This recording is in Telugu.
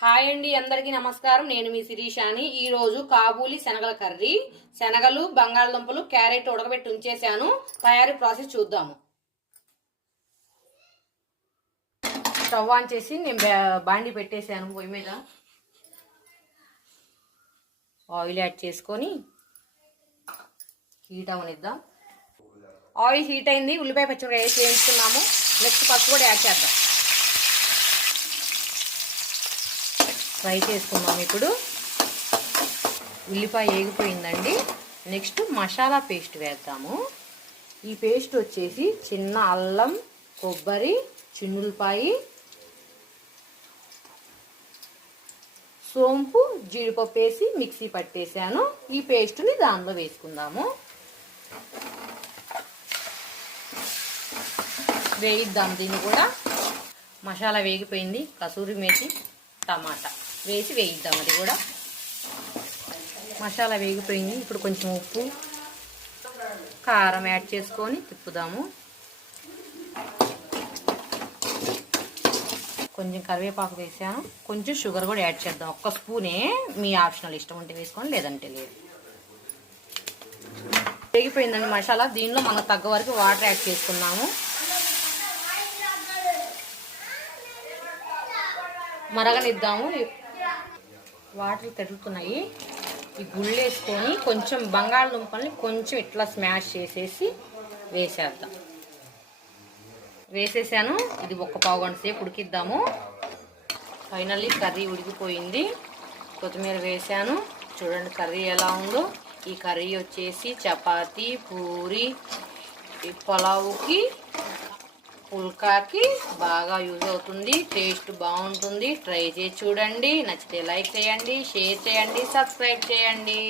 హాయ్ అండి, అందరికీ నమస్కారం. నేను మీ శిరీషాని. ఈరోజు కాబూలి శనగల కర్రీ. శనగలు, బంగాళదుంపలు, క్యారెట్ ఉడకబెట్టి ఉంచేసాను. తయారీ ప్రాసెస్ చూద్దాము. స్టవ్ ఆన్ చేసి నేను బాండి పెట్టేసాను. పొయ్యి మీద ఆయిల్ యాడ్ చేసుకొని హీట్ అవనిద్దాం. ఆయిల్ హీట్ అయింది. ఉల్లిపాయ పచ్చిమిరపకాయ వేసి వేయించుకున్నాము. నెక్స్ట్ పసుపు కూడా యాడ్ చేద్దాం. ఫ్రై చేసుకుందాం. ఇప్పుడు ఉల్లిపాయ వేగిపోయిందండి. నెక్స్ట్ మసాలా పేస్ట్ వేద్దాము. ఈ పేస్ట్ వచ్చేసి చిన్న అల్లం, కొబ్బరి, చిన్నులపాయి, సోంపు, జీడిపప్పు వేసి మిక్సీ పట్టేసాను. ఈ పేస్ట్ని దానిలో వేసుకుందాము. వేయిద్దాం. దీన్ని కూడా మసాలా వేగిపోయింది. కసూరి మేతి, టమాటా వేసి వేయిద్దాం. అది కూడా మసాలా వేగిపోయింది. ఇప్పుడు కొంచెం ఉప్పు, కారం యాడ్ చేసుకొని తిప్పుదాము. కొంచెం కరివేపాకు వేసాను. కొంచెం షుగర్ కూడా యాడ్ చేద్దాం. ఒక్క స్పూనే, మీ ఆప్షనల్, ఇష్టం ఉంటే వేసుకోండి, లేదంటే లేదు. వేగిపోయిందండి మసాలా. దీనిలో మనకు తగ్గ వరకు వాటర్ యాడ్ చేసుకున్నాము. మరగనిద్దాము. వాటర్ తడుగుతున్నాయి. ఈ గుళ్ళు వేసుకొని కొంచెం బంగాళదుంపల్ని కొంచెం ఇట్లా స్మాష్ చేసేసి వేసేద్దాం. వేసేసాను. ఇది ఒక పావు గంట సేపు ఉడికిద్దాము. ఫైనల్లీ కర్రీ ఉడికిపోయింది. కొత్తిమీర వేసాను. చూడండి కర్రీ ఎలా ఉందో. ఈ కర్రీ వచ్చేసి చపాతీ, పూరి, పులావుకి, పుల్కాకి బాగా యూజ్ అవుతుంది. టేస్ట్ బాగుంటుంది. ట్రై చేసి చూడండి. నచ్చితే లైక్ చేయండి, షేర్ చేయండి, సబ్స్క్రైబ్ చేయండి.